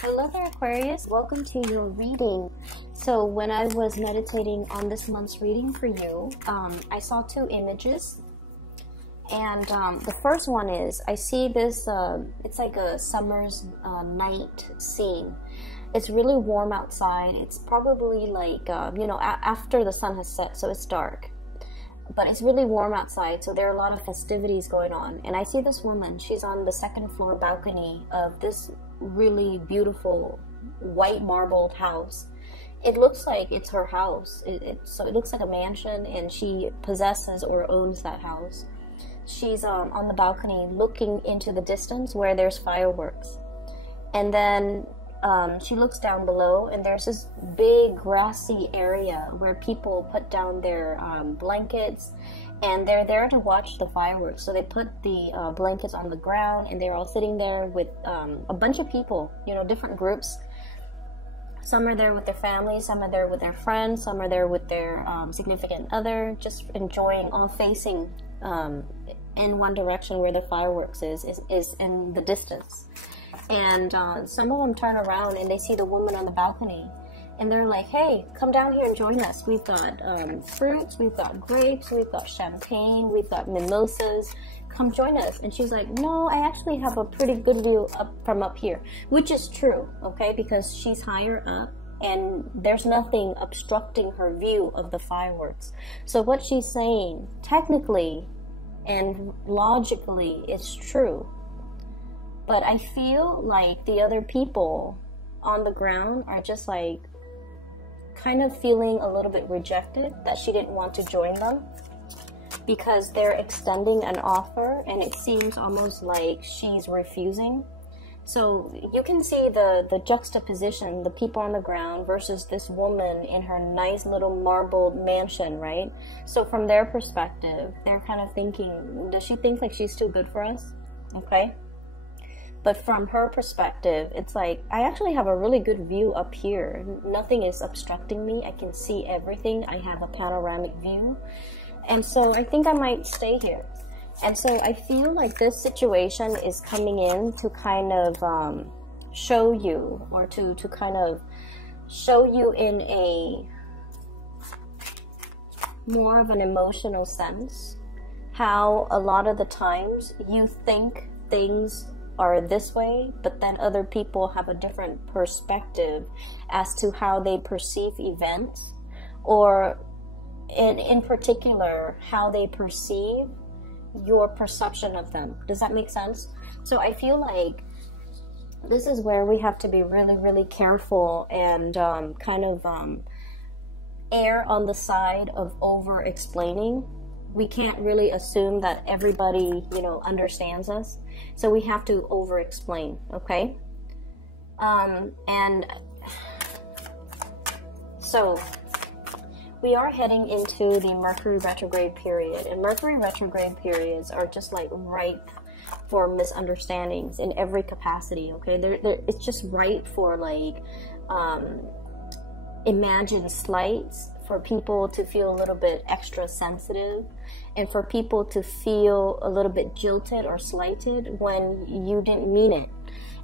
Hello there, Aquarius. Welcome to your reading. So when I was meditating on this month's reading for you, I saw two images. And the first one is, I see this, it's like a summer's night scene. It's really warm outside. It's probably like, after the sun has set, so it's dark. But it's really warm outside, so there are a lot of festivities going on. And I see this woman, she's on the second floor balcony of this really beautiful white marbled house. It looks like it's her house. So it looks like a mansion, and she possesses or owns that house. She's on the balcony looking into the distance where there's fireworks. And then she looks down below, and there's this big grassy area where people put down their blankets, and they're there to watch the fireworks. So they put the blankets on the ground, and they're all sitting there with a bunch of people, different groups. Some are there with their families, some are there with their friends, some are there with their significant other, just enjoying, all facing in one direction where the fireworks is in the distance. And some of them turn around and they see the woman on the balcony, and they're like, hey, come down here and join us. We've got fruits, we've got grapes, we've got champagne, we've got mimosas. Come join us. And she's like, no, I actually have a pretty good view from up here, which is true, okay, because she's higher up and there's nothing obstructing her view of the fireworks. So what she's saying, technically and logically, is true. But I feel like the other people on the ground are just like kind of feeling a little bit rejected, that she didn't want to join them, because they're extending an offer and it seems almost like she's refusing. So you can see the juxtaposition, the people on the ground versus this woman in her nice little marbled mansion, right? So from their perspective, they're kind of thinking, does she think like she's too good for us? Okay. But from her perspective, it's like, I actually have a really good view up here. Nothing is obstructing me. I can see everything. I have a panoramic view. And so I think I might stay here. And so I feel like this situation is coming in to kind of show you, or to kind of show you in a more of an emotional sense, how a lot of the times you think things are this way, but then other people have a different perspective as to how they perceive events, or in particular, how they perceive your perception of them. Does that make sense? So I feel like this is where we have to be really, really careful and kind of err on the side of over-explaining. We can't really assume that everybody, understands us. So we have to over-explain, okay? And so we are heading into the Mercury retrograde period. And Mercury retrograde periods are just like ripe for misunderstandings in every capacity, okay? It's just ripe for like imagined slights, for people to feel a little bit extra sensitive, and for people to feel a little bit jilted or slighted when you didn't mean it.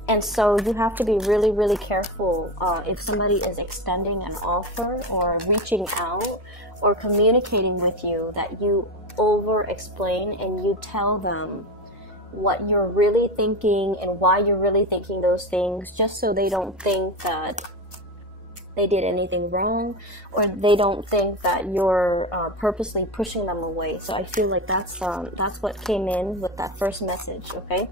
And so you have to be really, really careful if somebody is extending an offer or reaching out or communicating with you, that you over-explain and you tell them what you're really thinking and why you're really thinking those things, just so they don't think that they did anything wrong, or they don't think that you're purposely pushing them away. So I feel like that's what came in with that first message, okay?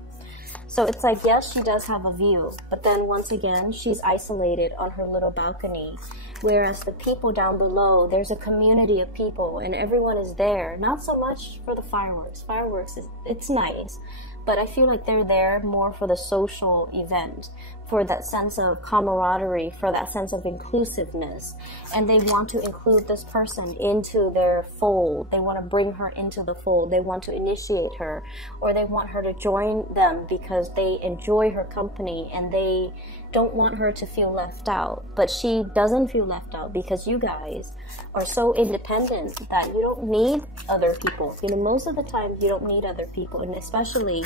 So it's like, yes, she does have a view, but then once again, she's isolated on her little balcony, whereas the people down below, there's a community of people and everyone is there. Not so much for the fireworks. Fireworks, it's nice, but I feel like they're there more for the social event, for that sense of camaraderie, for that sense of inclusiveness. And they want to include this person into their fold. They want to bring her into the fold. They want to initiate her, or they want her to join them because they enjoy her company and they don't want her to feel left out. But she doesn't feel left out because you guys are so independent that you don't need other people. Most of the time you don't need other people, and especially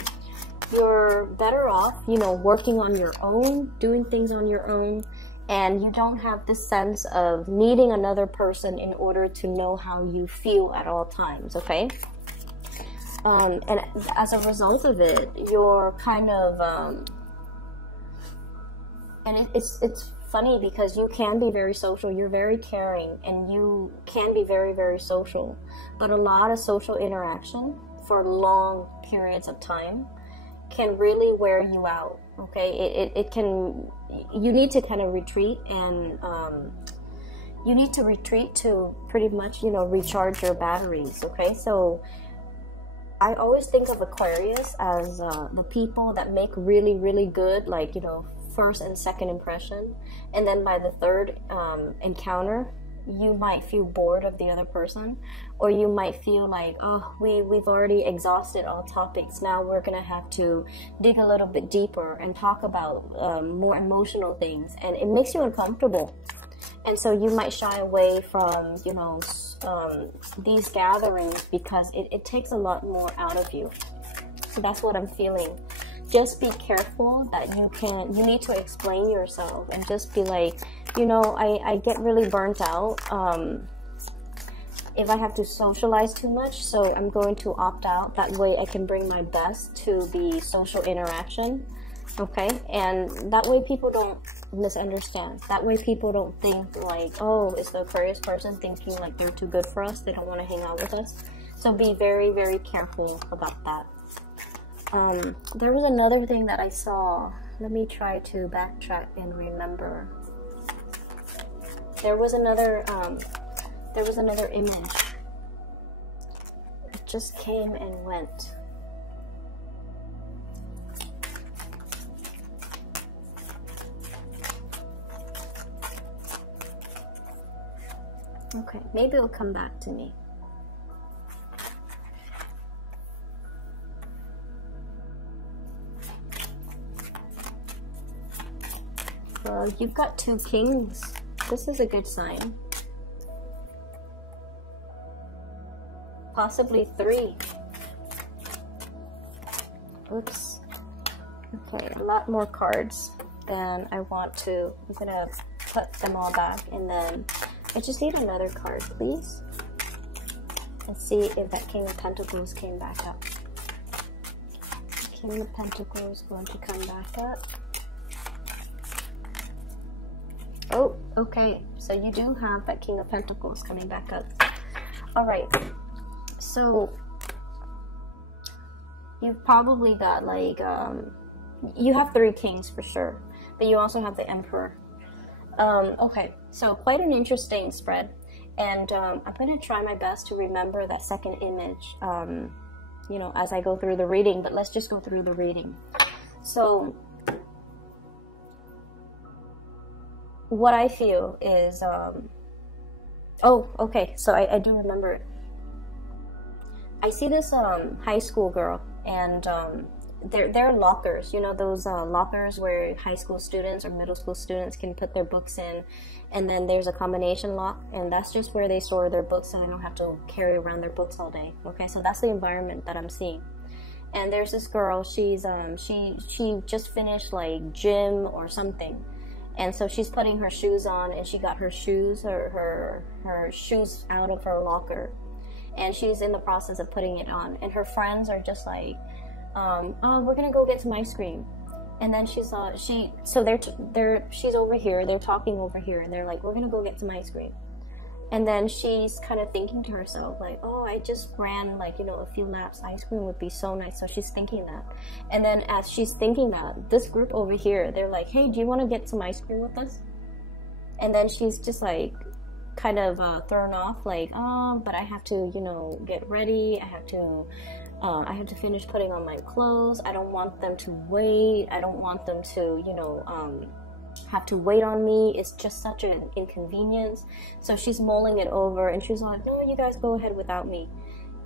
you're better off, you know, working on your own, doing things on your own, and you don't have this sense of needing another person in order to know how you feel at all times, okay? And as a result of it, you're kind of, and it's funny because you can be very social, you're very caring, and you can be very, very social, but a lot of social interaction for long periods of time can really wear you out, okay? It can, you need to kind of retreat, and you need to retreat to pretty much, you know, recharge your batteries, okay? So I always think of Aquarius as the people that make really, really good, like, you know, first and second impression, and then by the third encounter, you might feel bored of the other person, or you might feel like, oh, we've already exhausted all topics. Now we're gonna have to dig a little bit deeper and talk about more emotional things, and it makes you uncomfortable. And so you might shy away from, you know, these gatherings because it takes a lot more out of you. So that's what I'm feeling. Just be careful that you need to explain yourself, and just be like, you know, I get really burnt out if I have to socialize too much, so I'm going to opt out. That way I can bring my best to the social interaction, okay? And that way people don't misunderstand. That way people don't think like, oh, is the Aquarius person thinking like they're too good for us, they don't want to hang out with us? So be very, very careful about that. There was another thing that I saw. Let me try to backtrack and remember. There was another image. It just came and went. Okay, maybe it'll come back to me. Well, you've got 2 kings. This is a good sign. Possibly 3. Oops. Okay, a lot more cards than I want to. I'm gonna put them all back, and then I just need another card, please. Let's see if that King of Pentacles came back up. King of Pentacles going to come back up. Oh, okay. So you do have that King of Pentacles coming back up. All right. So you've probably got like, you have 3 kings for sure, but you also have the Emperor. Okay, so quite an interesting spread. And I'm going to try my best to remember that second image, you know, as I go through the reading, but let's just go through the reading. So what I feel is, oh, okay, so I do remember it. I see this high school girl, and they're lockers, you know, those lockers where high school students or middle school students can put their books in, and then there's a combination lock, and that's just where they store their books, so they don't have to carry around their books all day. Okay, so that's the environment that I'm seeing. And there's this girl, she's she just finished like gym or something. And so she's putting her shoes on, and she got her shoes, her shoes out of her locker, and she's in the process of putting it on. And her friends are just like, "Oh, we're gonna go get some ice cream." And then she's over here, they're talking over here, and they're like, "We're gonna go get some ice cream." And then she's kind of thinking to herself, like, oh, I just ran, like, you know, a few laps. Ice cream would be so nice. So she's thinking that. And then as she's thinking that, this group over here, they're like, hey, do you want to get some ice cream with us? And then she's just, like, kind of thrown off, like, oh, but I have to, you know, get ready. I have to finish putting on my clothes. I don't want them to wait. I don't want them to, you know, have to wait on me. It's just such an inconvenience. So she's mulling it over, and she's like, no, you guys go ahead without me.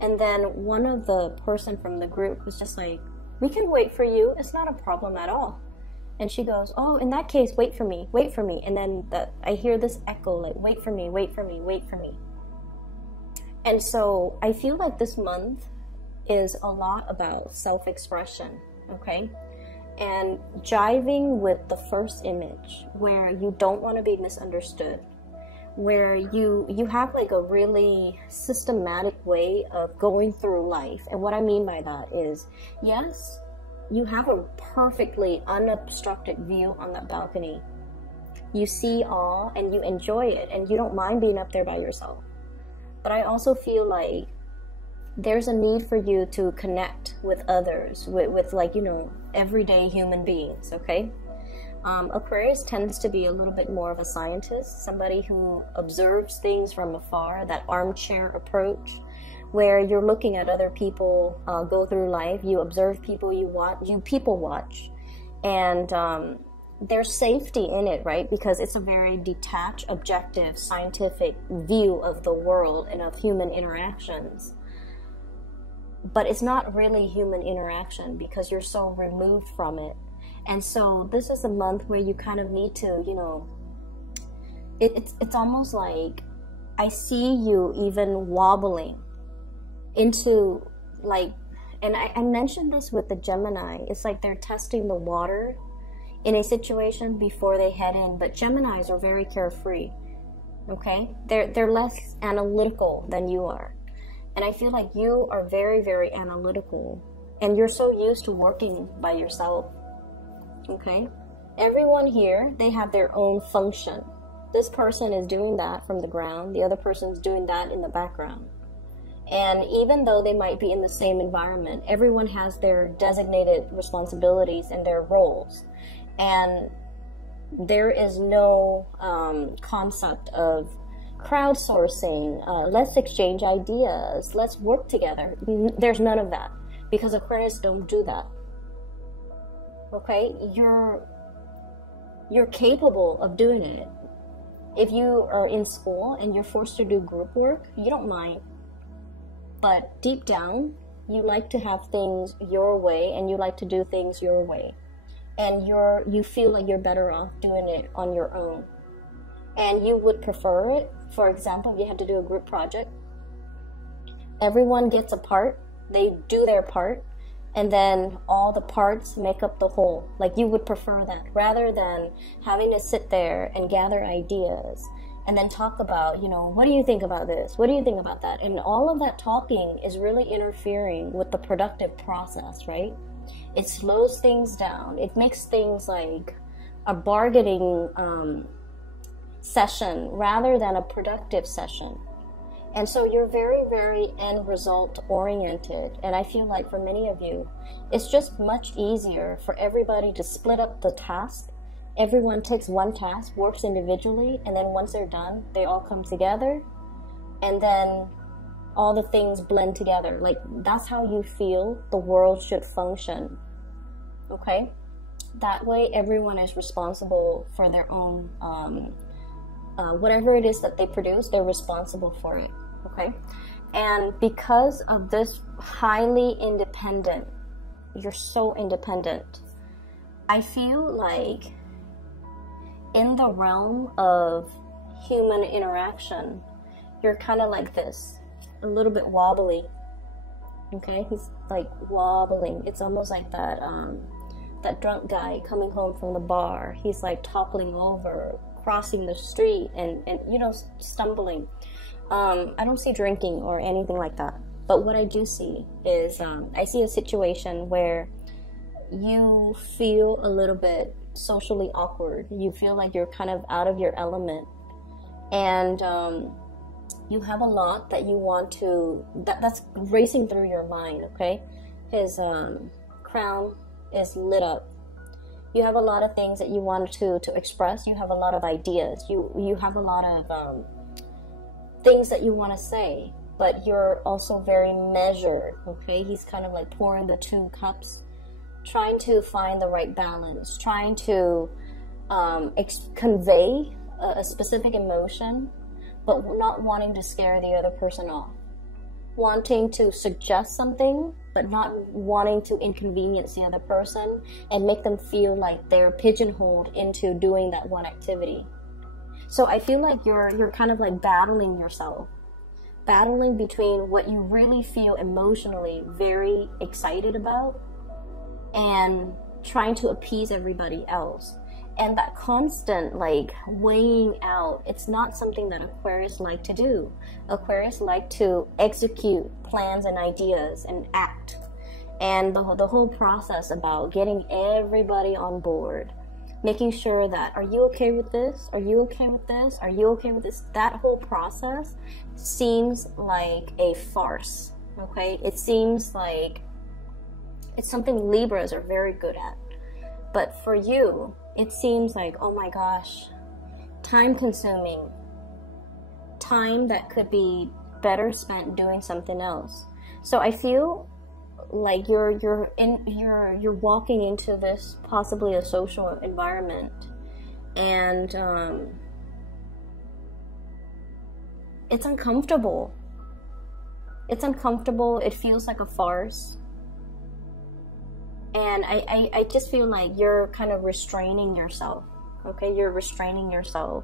And then one of the person from the group was just like, we can wait for you, it's not a problem at all. And she goes, oh, in that case, wait for me. And then I hear this echo, like, wait for me. And so I feel like this month is a lot about self-expression, okay? And jiving with the first image, where you don't want to be misunderstood, where you have like a really systematic way of going through life. And what I mean by that is, yes, you have a perfectly unobstructed view on that balcony. You see all and you enjoy it, and you don't mind being up there by yourself. But I also feel like there's a need for you to connect with others, with like, you know, everyday human beings, okay? Aquarius tends to be a little bit more of a scientist, somebody who observes things from afar, that armchair approach, where you're looking at other people go through life. You observe people, you people watch, and there's safety in it, right? Because it's a very detached, objective, scientific view of the world and of human interactions. But it's not really human interaction because you're so removed from it. And so this is a month where you kind of need to, you know, it's almost like I see you even wobbling into like, and I mentioned this with the Gemini, it's like they're testing the water in a situation before they head in. But Geminis are very carefree, okay? They're less analytical than you are. And I feel like you are very, very analytical, and you're so used to working by yourself, okay? Everyone here, they have their own function. This person is doing that from the ground, the other person's doing that in the background. And even though they might be in the same environment, everyone has their designated responsibilities and their roles. And there is no concept of crowdsourcing, let's exchange ideas, let's work together. There's none of that, because Aquarius don't do that. Okay, you're capable of doing it. If you are in school and you're forced to do group work, you don't mind. But deep down, you like to have things your way, and you like to do things your way. And you feel like you're better off doing it on your own. And you would prefer it. For example, if you had to do a group project, everyone gets a part, they do their part, and then all the parts make up the whole. Like, you would prefer that, rather than having to sit there and gather ideas and then talk about, you know, what do you think about this? What do you think about that? And all of that talking is really interfering with the productive process, right? It slows things down. It makes things like a bargaining session rather than a productive session. And so you're very, very end result oriented. And I feel like for many of you, it's just much easier for everybody to split up the task. Everyone takes one task, works individually, and then once they're done, they all come together, and then all the things blend together. Like, that's how you feel the world should function, okay? That way everyone is responsible for their own, whatever it is that they produce, they're responsible for it, okay? And because of this highly independent, you're so independent, I feel like in the realm of human interaction, you're kind of like this, a little bit wobbly, okay? He's like wobbling. It's almost like that that drunk guy coming home from the bar. He's like toppling over, crossing the street, and you know, stumbling. I don't see drinking or anything like that, but what I do see is I see a situation where you feel a little bit socially awkward. You feel like you're kind of out of your element, and you have a lot that you want to, that's racing through your mind, okay? His crown is lit up. You have a lot of things that you want to express. You have a lot of ideas. You have a lot of things that you want to say, but you're also very measured, okay? He's kind of like pouring the two cups, trying to find the right balance, trying to convey a specific emotion, but not wanting to scare the other person off. Wanting to suggest something, but not wanting to inconvenience the other person and make them feel like they're pigeonholed into doing that one activity. So I feel like you're kind of like battling yourself. Battling between what you really feel emotionally very excited about and trying to appease everybody else. And that constant like weighing out, it's not something that Aquarius like to do. Aquarius like to execute plans and ideas and act. And the whole process about getting everybody on board, making sure that, are you okay with this? Are you okay with this? Are you okay with this? That whole process seems like a farce, okay? It seems like it's something Libras are very good at. But for you, it seems like, oh my gosh, time consuming, time that could be better spent doing something else. So I feel like you're walking into this possibly a social environment, and it's uncomfortable. It's uncomfortable. It feels like a farce. And I just feel like you're kind of restraining yourself, okay? You're restraining yourself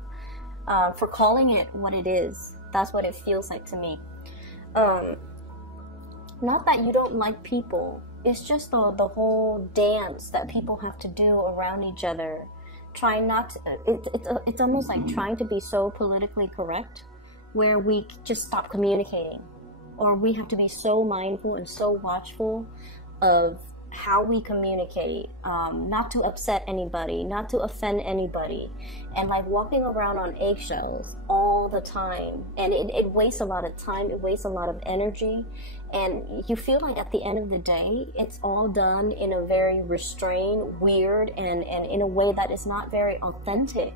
for calling it what it is. That's what it feels like to me. Not that you don't like people. It's just the whole dance that people have to do around each other. Trying not to, it's almost like trying to be so politically correct where we just stop communicating. Or we have to be so mindful and so watchful of how we communicate, not to upset anybody, not to offend anybody, and like walking around on eggshells all the time. And it wastes a lot of time, it wastes a lot of energy, and you feel like at the end of the day, it's all done in a very restrained, weird, and in a way that is not very authentic.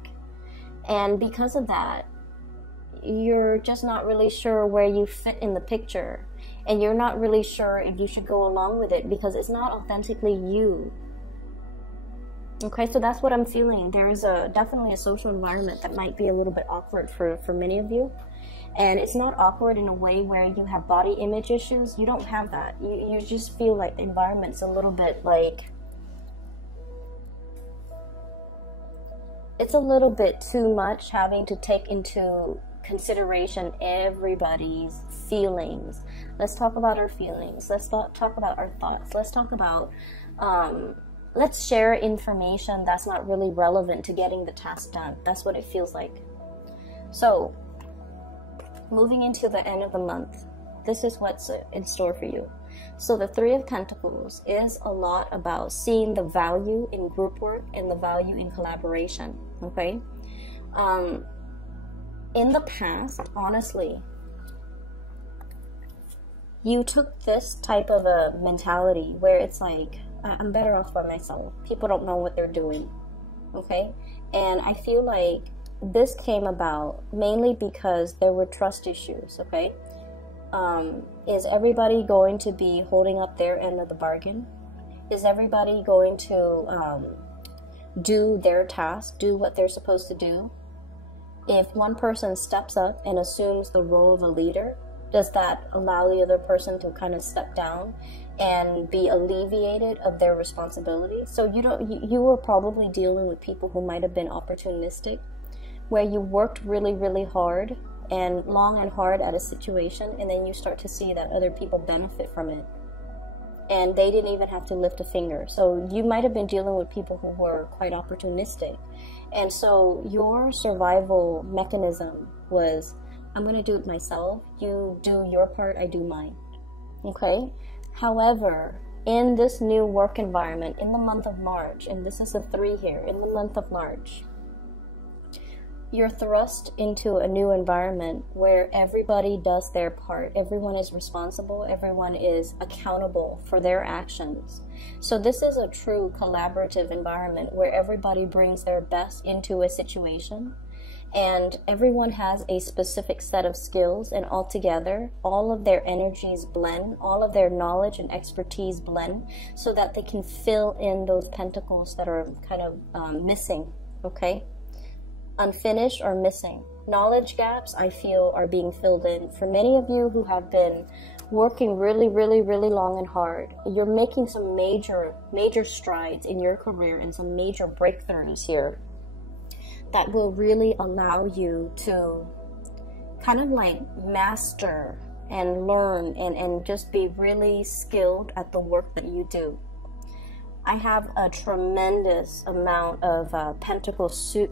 And because of that, you're just not really sure where you fit in the picture. And you're not really sure if you should go along with it because it's not authentically you. Okay, so that's what I'm feeling. There's definitely a social environment that might be a little bit awkward for many of you. And it's not awkward in a way where you have body image issues. You don't have that. You just feel like the environment's a little bit like, it's a little bit too much having to take into consideration everybody's feelings. Let's talk about our feelings. Let's talk about our thoughts. Let's talk about let's share information that's not really relevant to getting the task done. That's what it feels like. So moving into the end of the month, this is what's in store for you. So the Three of Pentacles is a lot about seeing the value in group work and the value in collaboration. Okay, in the past, honestly, you took this type of a mentality where it's like, I'm better off by myself. People don't know what they're doing. Okay? And I feel like this came about mainly because there were trust issues. Okay? Is everybody going to be holding up their end of the bargain? Is everybody going to do their task, do what they're supposed to do? If one person steps up and assumes the role of a leader, does that allow the other person to kind of step down and be alleviated of their responsibility? So you were probably dealing with people who might have been opportunistic, where you worked really, really hard and long and hard at a situation, and then you start to see that other people benefit from it. And they didn't even have to lift a finger. So you might have been dealing with people who were quite opportunistic. And so your survival mechanism was, I'm going to do it myself. You do your part, I do mine. Okay? However, in this new work environment, in the month of March, and this is a 3 here, in the month of March, you're thrust into a new environment where everybody does their part. Everyone is responsible. Everyone is accountable for their actions. So this is a true collaborative environment where everybody brings their best into a situation, and everyone has a specific set of skills, and altogether all of their energies blend, all of their knowledge and expertise blend, so that they can fill in those pentacles that are kind of missing. Okay? Unfinished or missing. Knowledge gaps, I feel, are being filled in. For many of you who have been working really, really, really long and hard, you're making some major strides in your career and some major breakthroughs here that will really allow you to kind of like master and learn and just be really skilled at the work that you do. I have a tremendous amount of pentacle suit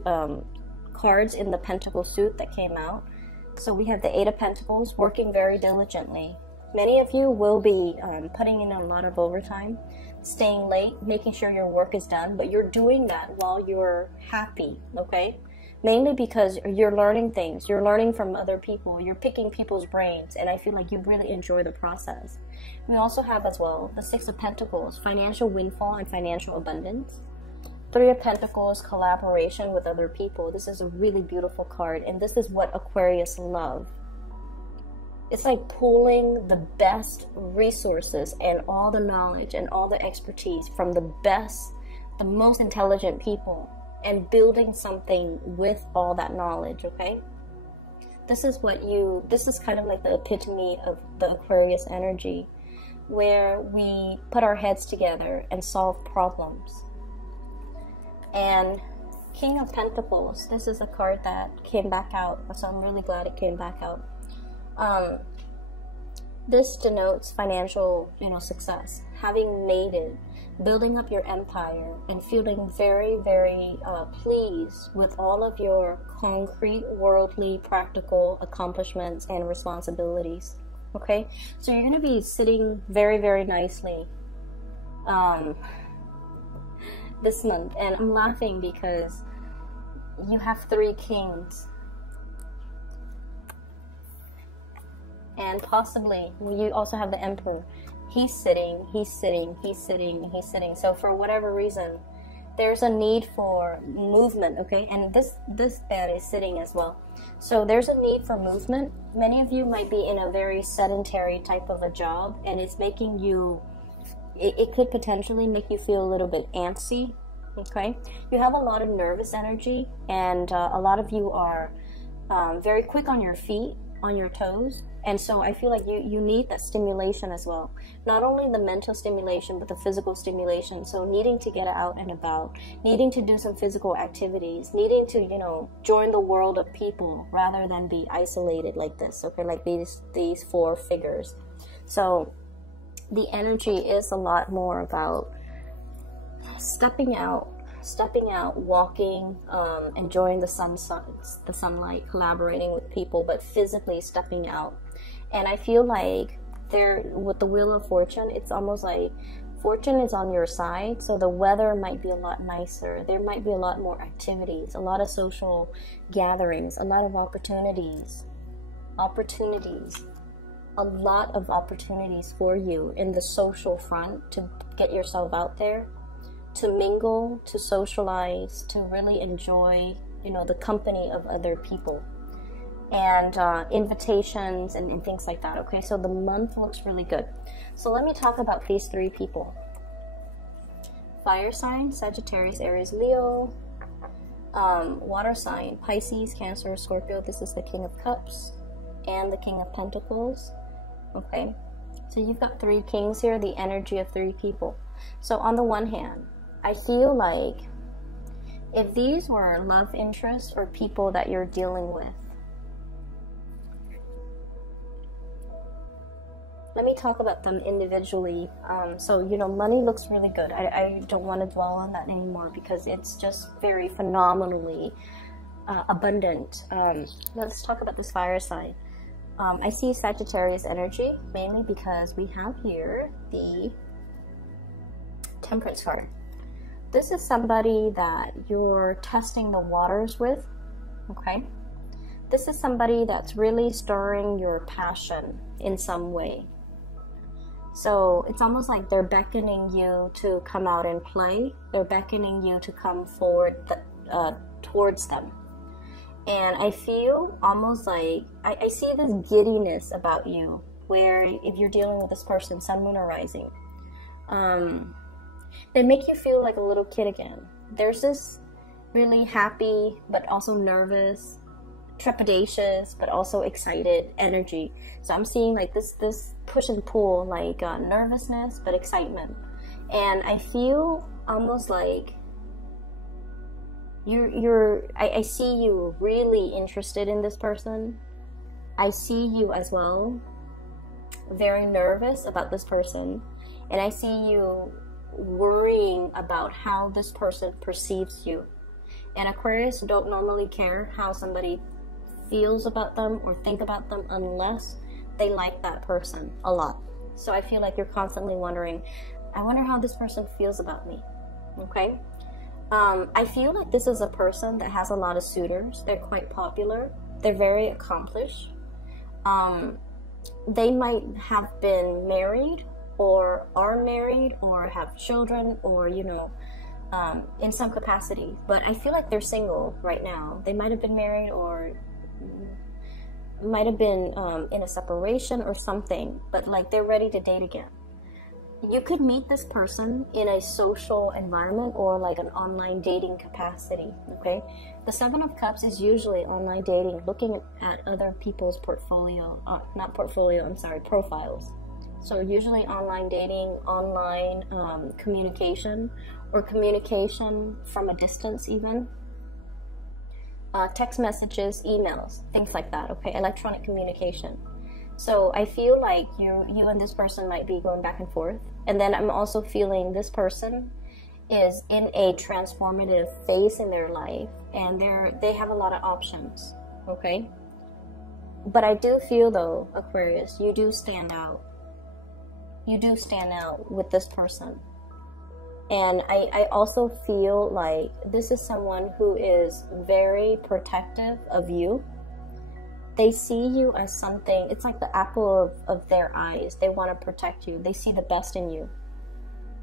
cards in the pentacle suit that came out. So we have the Eight of Pentacles, working very diligently. Many of you will be putting in a lot of overtime, staying late, making sure your work is done, but you're doing that while you're happy, okay? Mainly because you're learning things, you're learning from other people, you're picking people's brains, and I feel like you really enjoy the process. We also have as well the Six of Pentacles, financial windfall and financial abundance. Three of Pentacles, collaboration with other people. This is a really beautiful card, and this is what Aquarius love. It's like pulling the best resources and all the knowledge and all the expertise from the best, the most intelligent people, and building something with all that knowledge, okay? This is kind of like the epitome of the Aquarius energy, where we put our heads together and solve problems. And King of Pentacles, this is a card that came back out, so I'm really glad it came back out. This denotes financial, success, having made it, building up your empire, and feeling very, very pleased with all of your concrete, worldly, practical accomplishments and responsibilities. Okay, so you're going to be sitting very, very nicely this month, and I'm laughing because you have three kings. And possibly you also have the Emperor. He's sitting, he's sitting, he's sitting, he's sitting. So for whatever reason, there's a need for movement, okay? And this man is sitting as well. So there's a need for movement. Many of you might be in a very sedentary type of a job, and it's making you, it could potentially make you feel a little bit antsy, okay? You have a lot of nervous energy, and a lot of you are very quick on your feet, on your toes. And so I feel like you need that stimulation as well. Not only the mental stimulation, but the physical stimulation. So needing to get out and about, needing to do some physical activities, needing to, join the world of people rather than be isolated like this, okay, like these four figures. So the energy is a lot more about stepping out, walking, enjoying the sunlight, collaborating with people, but physically stepping out. And I feel like with the Wheel of Fortune, it's almost like fortune is on your side, so the weather might be a lot nicer. There might be a lot more activities, a lot of social gatherings, a lot of opportunities, a lot of opportunities for you in the social front to get yourself out there, to mingle, to socialize, to really enjoy, the company of other people, and invitations and things like that, okay? So the month looks really good. So let me talk about these three people. Fire sign, Sagittarius, Aries, Leo. Water sign, Pisces, Cancer, Scorpio. This is the King of Cups and the King of Pentacles, okay? So you've got three kings here, the energy of three people. So on the one hand, I feel like if these were love interests or people that you're dealing with, let me talk about them individually. So, money looks really good. I don't want to dwell on that anymore because it's just very phenomenally abundant. Let's talk about this fire sign. I see Sagittarius energy, mainly because we have here the Temperance card. This is somebody that you're testing the waters with, okay? This is somebody that's really stirring your passion in some way. So it's almost like they're beckoning you to come out and play. They're beckoning you to come forward towards them. And I feel almost like, I see this giddiness about you, where if you're dealing with this person, Sun, Moon, or Rising, they make you feel like a little kid again. There's this really happy, but also nervous, trepidatious, but also excited energy. So I'm seeing like this push and pull, like nervousness, but excitement. And I feel almost like I see you really interested in this person. I see you as well very nervous about this person. And I see you worrying about how this person perceives you. And Aquarius don't normally care how somebody feels about them or think about them unless they like that person a lot. So I feel like you're constantly wondering, I wonder how this person feels about me. Okay? I feel like this is a person that has a lot of suitors. They're quite popular. They're very accomplished. They might have been married or are married or have children or, you know, in some capacity. But I feel like they're single right now. They might have been married or might have been in a separation or something. But like they're ready to date again. You could meet this person in a social environment or like an online dating capacity, okay? The Seven of Cups is usually online dating, looking at other people's profiles. So usually online dating, online communication, or communication from a distance even. Text messages, emails, things like that, okay? Electronic communication. So I feel like you and this person might be going back and forth. And then I'm also feeling this person is in a transformative phase in their life, and they have a lot of options, okay? But I do feel though, Aquarius, you do stand out. You do stand out with this person. And I also feel like this is someone who is very protective of you. They see you as something, it's like the apple of their eyes. They want to protect you. They see the best in you.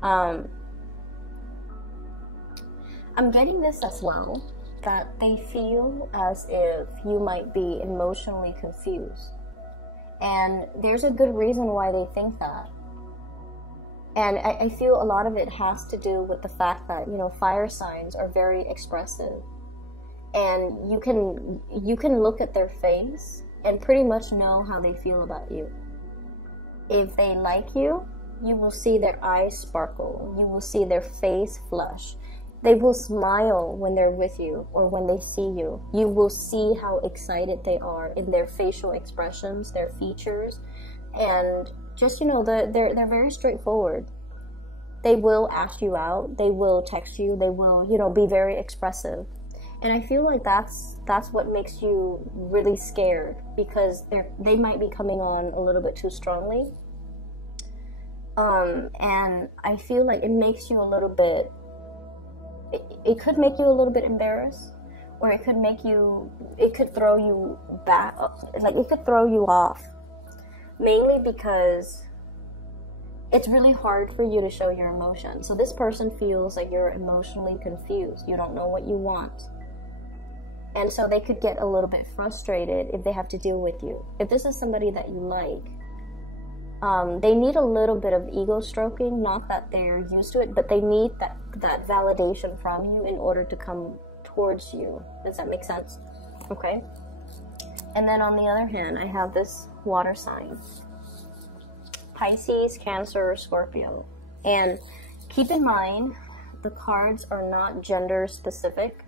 I'm getting this as well, that they feel as if you might be emotionally confused. And there's a good reason why they think that. And I feel a lot of it has to do with the fact that, you know, fire signs are very expressive. And you can look at their face and pretty much know how they feel about you. If they like you, you will see their eyes sparkle. You will see their face flush. They will smile when they're with you or when they see you. You will see how excited they are in their facial expressions, their features. And just, you know, they're very straightforward. They will ask you out. They will text you. They will, you know, be very expressive. And I feel like that's what makes you really scared, because they might be coming on a little bit too strongly. And I feel like it makes you a little bit, it could make you a little bit embarrassed, or it could throw you back, like it could throw you off. Mainly because it's really hard for you to show your emotion. So this person feels like you're emotionally confused. You don't know what you want. And so they could get a little bit frustrated if they have to deal with you. If this is somebody that you like, they need a little bit of ego stroking. Not that they're used to it, but they need that validation from you in order to come towards you. Does that make sense? Okay. And then on the other hand, I have this water sign. Pisces, Cancer, Scorpio. And keep in mind, the cards are not gender specific.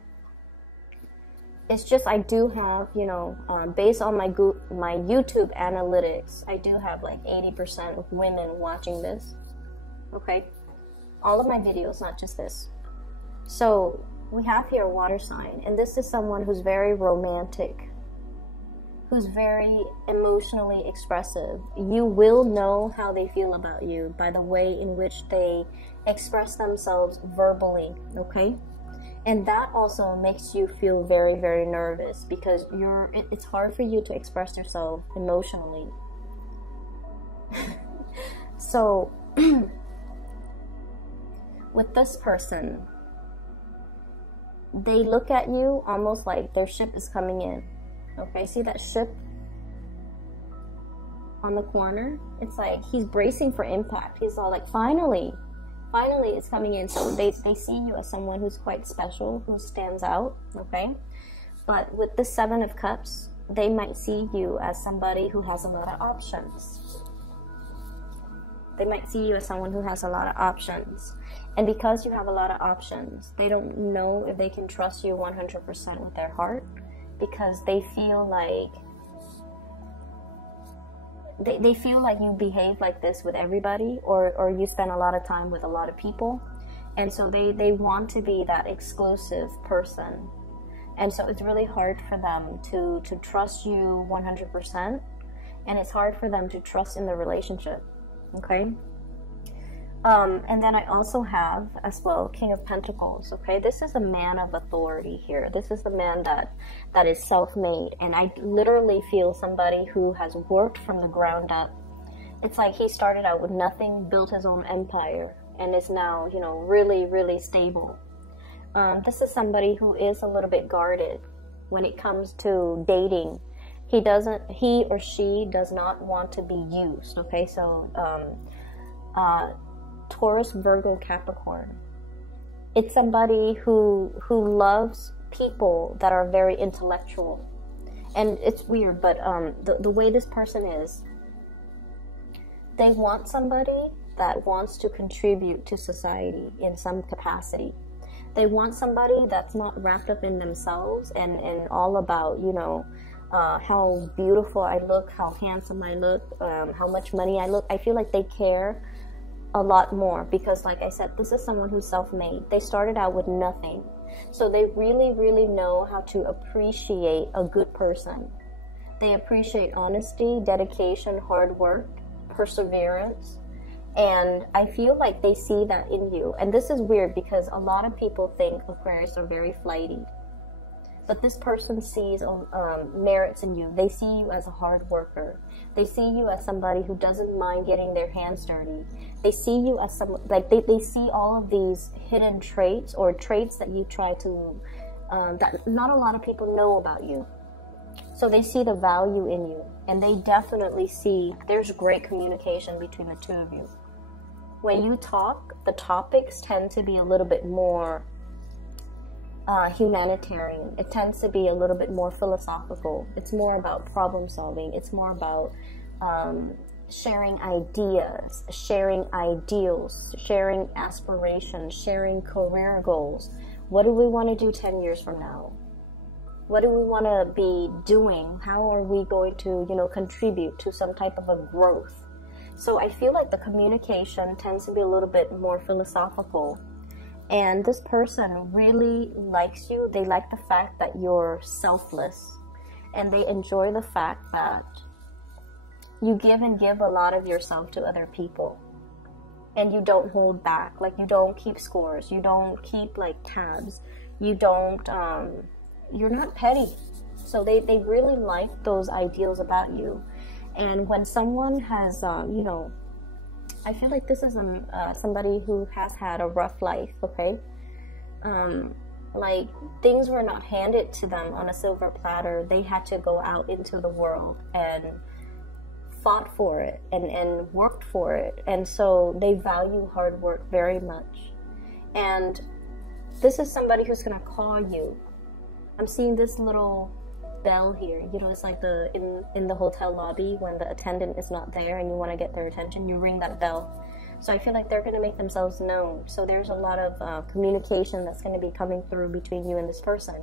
It's just I do have, you know, based on my YouTube analytics, I do have like 80% of women watching this. Okay? All of my videos, not just this. So we have here a water sign. And this is someone who's very romantic, who's very emotionally expressive. You will know how they feel about you by the way in which they express themselves verbally, okay? And that also makes you feel very, very nervous, because it's hard for you to express yourself emotionally. So, with this person, they look at you almost like their ship is coming in. Okay, see that ship on the corner? It's like he's bracing for impact. He's all like, finally it's coming in. So they see you as someone who's quite special, who stands out, okay? But with the Seven of Cups, they might see you as somebody who has a lot of options. They might see you as someone who has a lot of options. And because you have a lot of options, they don't know if they can trust you 100% with their heart, because they feel like they feel like you behave like this with everybody, or you spend a lot of time with a lot of people. And so they want to be that exclusive person. And so it's really hard for them to trust you 100%. And it's hard for them to trust in the relationship. Okay? And then I also have, as well, King of Pentacles. Okay? This is a man of authority here. This is the man that is self-made. And I literally feel somebody who has worked from the ground up. It's like he started out with nothing, built his own empire, and is now, you know, really, really stable. This is somebody who is a little bit guarded when it comes to dating. He or she does not want to be used. Okay, so Taurus, Virgo, Capricorn. It's somebody who loves people that are very intellectual. And it's weird, but the way this person is, they want somebody that wants to contribute to society in some capacity. They want somebody that's not wrapped up in themselves and all about, you know, how beautiful I look, how handsome I look, how much money I look. I feel like they care a lot more because, like I said, this is someone who's self-made. They started out with nothing. So they really, really know how to appreciate a good person. They appreciate honesty, dedication, hard work, perseverance. And I feel like they see that in you. And this is weird because a lot of people think Aquarius are very flighty. But this person sees merits in you. They see you as a hard worker. They see you as somebody who doesn't mind getting their hands dirty. They see you as they see all of these hidden traits or traits that you try to, that not a lot of people know about you. So they see the value in you. And they definitely see there's great communication between the two of you. When you talk, the topics tend to be a little bit more humanitarian. It tends to be a little bit more philosophical. It's more about problem solving. It's more about sharing ideas, sharing ideals, sharing aspirations, sharing career goals. What do we want to do 10 years from now? What do we want to be doing? How are we going to, you know, contribute to some type of a growth? So I feel like the communication tends to be a little bit more philosophical. And this person really likes you. They like the fact that you're selfless. And they enjoy the fact that you give a lot of yourself to other people. And you don't hold back. Like, you don't keep scores. You don't keep, like, tabs. You don't, you're not petty. So they really like those ideals about you. And when someone has, you know, I feel like this is somebody who has had a rough life, okay? Like, things were not handed to them on a silver platter. They had to go out into the world and fought for it and worked for it. And so they value hard work very much. And this is somebody who's going to call you. I'm seeing this little bell here. You know, it's like in the hotel lobby when the attendant is not there and you want to get their attention, you ring that bell. So I feel like they're going to make themselves known. So there's a lot of communication that's going to be coming through between you and this person.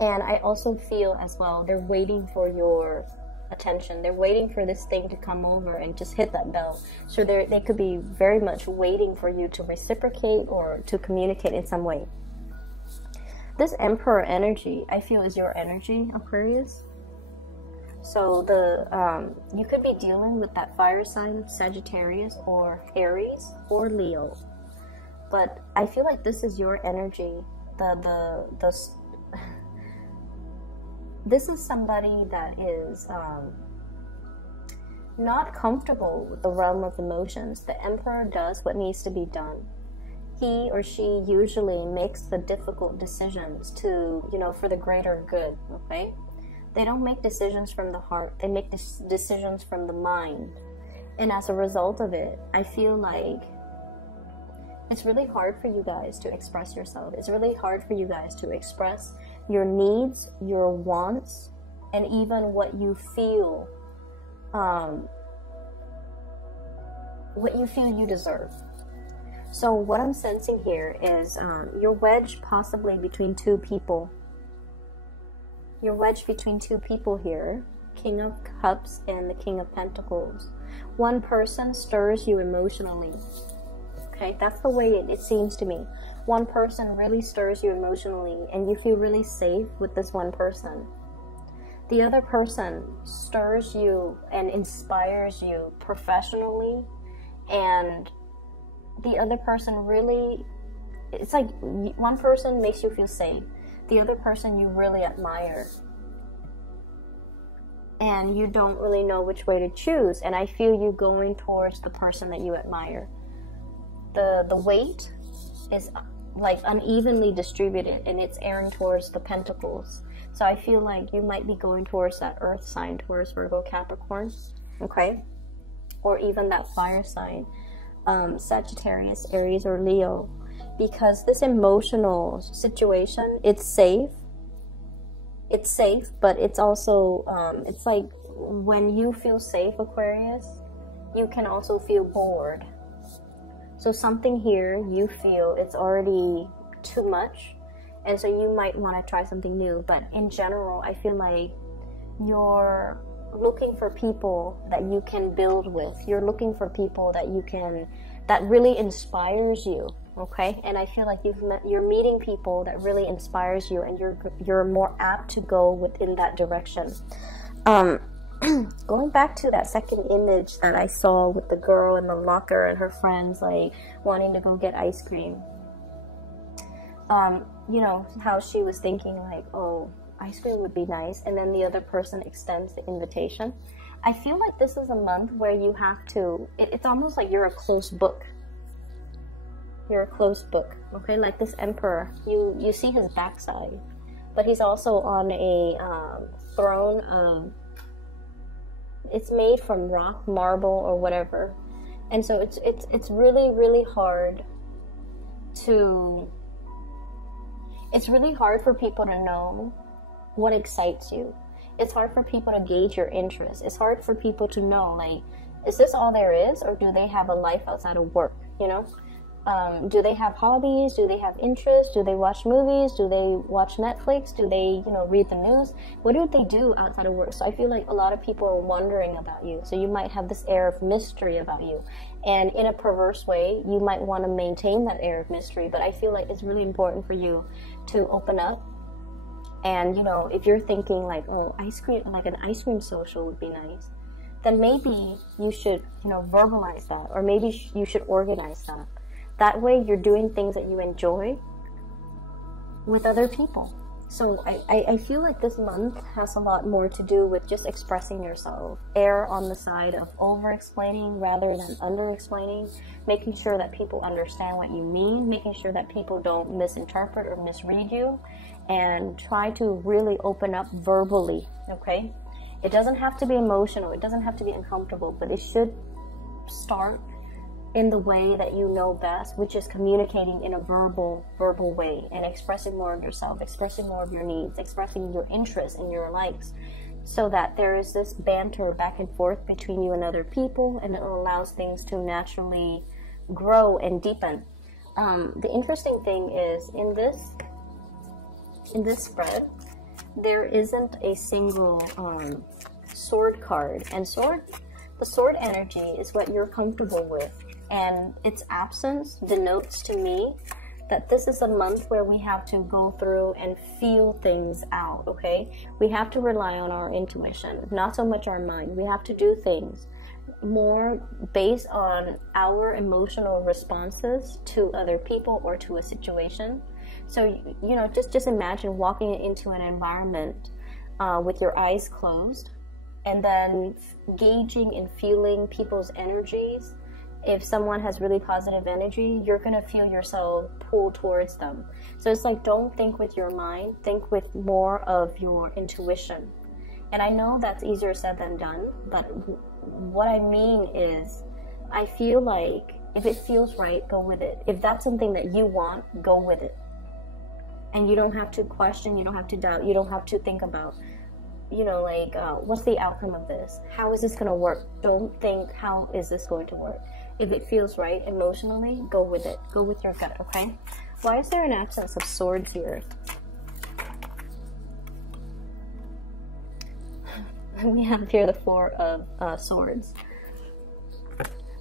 And I also feel as well, they're waiting for your attention. They're waiting for this thing to come over and just hit that bell. So they could be very much waiting for you to reciprocate or to communicate in some way. This Emperor energy, I feel, is your energy, Aquarius. So you could be dealing with that fire sign, Sagittarius or Aries or Leo. But I feel like this is your energy. This is somebody that is not comfortable with the realm of emotions. The Emperor does what needs to be done. He or she usually makes the difficult decisions to, you know, for the greater good, okay? They don't make decisions from the heart. They make decisions from the mind. And as a result of it, I feel like it's really hard for you guys to express yourself. It's really hard for you guys to express your needs, your wants, and even what you feel you deserve. So what I'm sensing here is you're wedged possibly between two people. You're wedged between two people here. King of Cups and the King of Pentacles. One person stirs you emotionally. Okay, that's the way it seems to me. One person really stirs you emotionally, and you feel really safe with this one person. The other person stirs you and inspires you professionally, and the other person really, it's like one person makes you feel safe. The other person you really admire. And you don't really know which way to choose, and I feel you going towards the person that you admire. The weight is like unevenly distributed, and it's airing towards the Pentacles. So I feel like you might be going towards that earth sign, Taurus, Virgo, Capricorn, okay? Or even that fire sign, Sagittarius, Aries, or Leo. Because this emotional situation, it's safe. It's safe, but it's also, it's like when you feel safe, Aquarius, you can also feel bored. So something here, you feel it's already too much, and so you might want to try something new. But in general, I feel like you're looking for people that you can build with. You're looking for people that you can, that really inspires you, okay? And I feel like you're meeting people that really inspires you, and you're more apt to go within that direction. Going back to that second image that I saw with the girl in the locker and her friends like wanting to go get ice cream. You know, how she was thinking like, oh, ice cream would be nice, and then the other person extends the invitation. I feel like this is a month where you have to, it's almost like you're a closed book. You're a closed book, okay? Like this emperor, you see his backside, but he's also on a throne of, it's made from rock, marble, or whatever. And so it's really, really hard to, it's really hard for people to know what excites you. It's hard for people to gauge your interest. It's hard for people to know, like, is this all there is, or do they have a life outside of work, you know? Do they have hobbies? Do they have interests? Do they watch movies? Do they watch Netflix? Do they, you know, read the news? What do they do outside of work? So I feel like a lot of people are wondering about you. So you might have this air of mystery about you. And in a perverse way, you might want to maintain that air of mystery. But I feel like it's really important for you to open up. And, you know, if you're thinking like, oh, ice cream, like an ice cream social would be nice, then maybe you should, you know, verbalize that. Or maybe you should organize that. That way you're doing things that you enjoy with other people. So I feel like this month has a lot more to do with just expressing yourself. Err on the side of over-explaining rather than under-explaining. Making sure that people understand what you mean. Making sure that people don't misinterpret or misread you. And try to really open up verbally, okay? It doesn't have to be emotional. It doesn't have to be uncomfortable. But it should start in the way that you know best, which is communicating in a verbal way and expressing more of yourself, expressing more of your needs, expressing your interests and your likes, so that there is this banter back and forth between you and other people, and it allows things to naturally grow and deepen. The interesting thing is in this spread, there isn't a single sword card, and the sword energy is what you're comfortable with. And its absence denotes to me that this is a month where we have to go through and feel things out, okay? We have to rely on our intuition, not so much our mind. We have to do things more based on our emotional responses to other people or to a situation. So, you know, just imagine walking into an environment with your eyes closed and then gauging and feeling people's energies. If someone has really positive energy, you're going to feel yourself pull towards them. So it's like, don't think with your mind, think with more of your intuition. And I know that's easier said than done, but what I mean is, I feel like if it feels right, go with it. If that's something that you want, go with it. And you don't have to question, you don't have to doubt, you don't have to think about, you know, like, what's the outcome of this? How is this going to work? Don't think, how is this going to work? If it feels right emotionally, go with it. Go with your gut, okay? Why is there an absence of swords here? we have here the Four of Swords.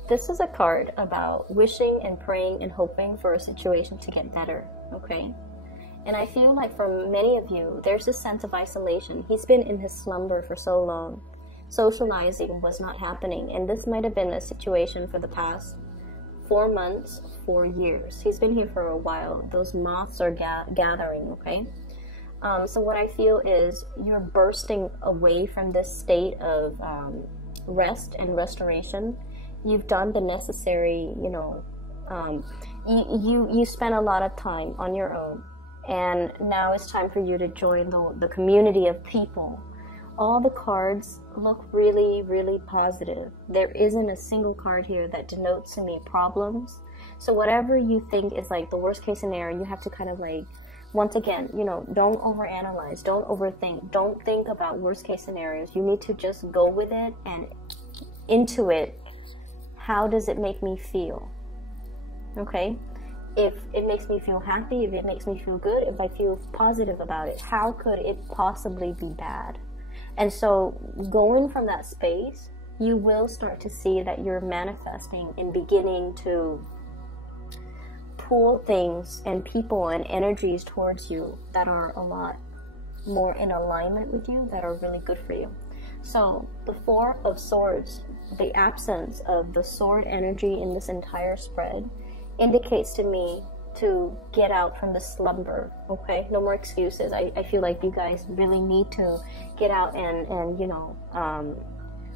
This is a card about wishing and praying and hoping for a situation to get better, okay? And I feel like for many of you, there's this sense of isolation. He's been in his slumber for so long. Socializing was not happening, and this might have been a situation for the past 4 months, 4 years. He's been here for a while. Those moths are gathering, okay? So what I feel is you're bursting away from this state of rest and restoration. You've done the necessary, you know, you spent a lot of time on your own, and now it's time for you to join the community of people. All the cards look really, really positive. There isn't a single card here that denotes to me problems. So whatever you think is like the worst case scenario, you have to kind of like, once again, you know, don't overanalyze, don't overthink, don't think about worst case scenarios. You need to just go with it and intuit. How does it make me feel? Okay? If it makes me feel happy, if it makes me feel good, if I feel positive about it, how could it possibly be bad? And so going from that space, you will start to see that you're manifesting and beginning to pull things and people and energies towards you that are a lot more in alignment with you, that are really good for you. So the Four of Swords, the absence of the sword energy in this entire spread, indicates to me to get out from the slumber, okay? No more excuses. I feel like you guys really need to get out and you know,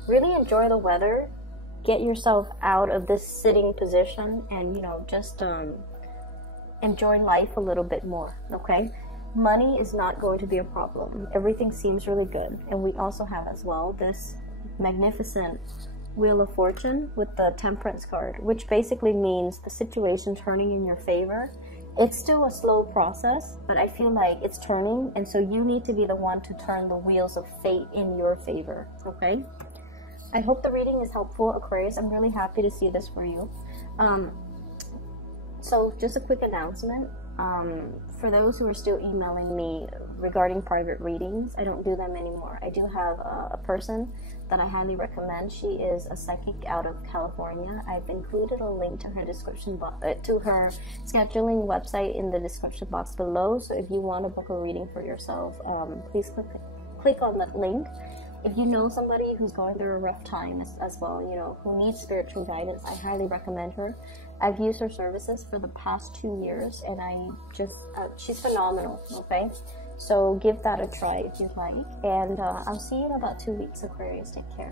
really enjoy the weather. Get yourself out of this sitting position and, you know, just enjoy life a little bit more, okay? Money is not going to be a problem. Everything seems really good. And we also have as well this magnificent Wheel of Fortune with the Temperance card, which basically means the situation turning in your favor. It's still a slow process, but I feel like it's turning, and so you need to be the one to turn the wheels of fate in your favor, okay? I hope the reading is helpful, Aquarius. I'm really happy to see this for you. So just a quick announcement. For those who are still emailing me regarding private readings, I don't do them anymore. I do have a person that I highly recommend. She is a psychic out of California. I've included a link to her description to her scheduling website in the description box below. So if you want to book a reading for yourself, please click on that link. If you know somebody who's going through a rough time as well, you know, who needs spiritual guidance, I highly recommend her. I've used her services for the past 2 years, and I just, she's phenomenal, okay? So give that a try if you'd like. And I'll see you in about 2 weeks, Aquarius. Take care.